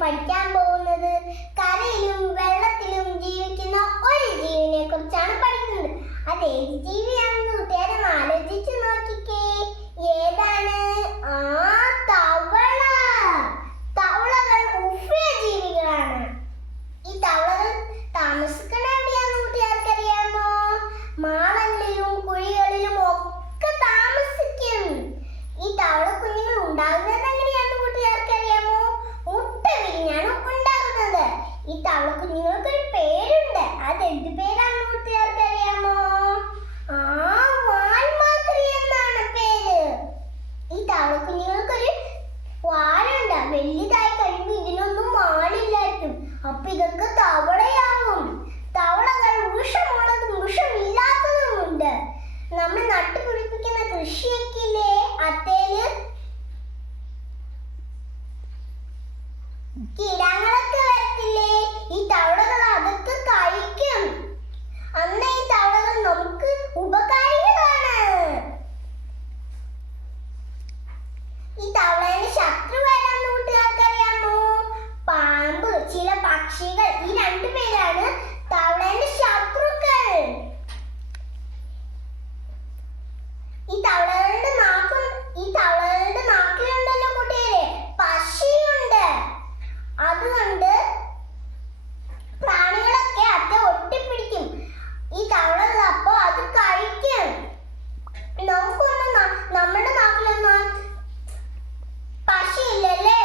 പഠിക്കാൻ പോകുന്നത് കരയിലും വെള്ളത്തിലും ജീവിക്കുന്ന ഒരു ജീവിനെ കുറിച്ചാണ് പഠിക്കുന്നത്. അത് ഏത് ജീവിയാണെന്ന് കൂട്ടുകാരും ആലോചിച്ച് നോക്കിക്കേ. ഏതാണ്? തവള. തവളകൾ ഉഭയജീവികളാണ്. ഈ തവളകൾ താമസിക്കുന്ന എവിടെയാണെന്ന് കൂട്ടുകാർക്ക് അറിയാമോ? മാളങ്ങളിലും കുഴികളിലും ഒക്കെ താമസിക്കും. ഈ തവള കുഞ്ഞുങ്ങൾ ഉണ്ടാകുന്നത് എങ്ങനെയാണെന്ന് കൂട്ടുകാർക്ക് അറിയാമോ? മുട്ട വിരിഞ്ഞാണ് ഉണ്ടാകുന്നത്. ഈ തവള കുഞ്ഞുങ്ങൾക്ക് ഒരു പേരുണ്ട്. അതെന്ത് പേരാണെന്ന് കൂട്ടുകാർക്ക് അറിയാമോ? വാൽമാക്രി എന്നാണ് പേര്. ഈ തവള കുഞ്ഞുങ്ങൾക്കൊരു വാലുണ്ട്. വലുതായി കഴിയുമ്പോൾ ഇതിനൊന്നും വാലില്ലായിരിക്കും. അപ്പൊ ഇതൊക്കെ തവളയാവും. തവളകൾ വിഷമുള്ളതും വിഷമില്ലാത്തതും ഉണ്ട്. നമ്മൾ നട്ടുപിടിപ്പിക്കുന്ന കൃഷിയൊക്കെ ഇല്ലേ, അതേല് കിടങ്ങളൊക്കെ വരത്തില്ലേ, ഈ തവളകൾ അതൊക്കെ കഴിക്കും. അന്ന് ഈ തവളകൾ നമുക്ക് ഉപകാരികളാണ്. ഈ തവളയുടെ ശത്രു ആരാന്ന് കൂട്ടുകാർക്ക് അറിയാമോ? പാമ്പ്, ചില പക്ഷികൾ. ഈ രണ്ടു പേരാണ് തവളയുടെ ശത്രുക്കൾ. ഈ തവളകളുടെ നാക്കിലുണ്ടല്ലോ കൂട്ടുകാരെ പശയുണ്ട്. അതുകൊണ്ട് പ്രാണികളൊക്കെ അത് ഒട്ടിപ്പിടിക്കും. ഈ തവളകൾ അപ്പൊ അത് കഴിക്കും. നമ്മുടെ നാട്ടിലൊന്നും പശയില്ലല്ലേ?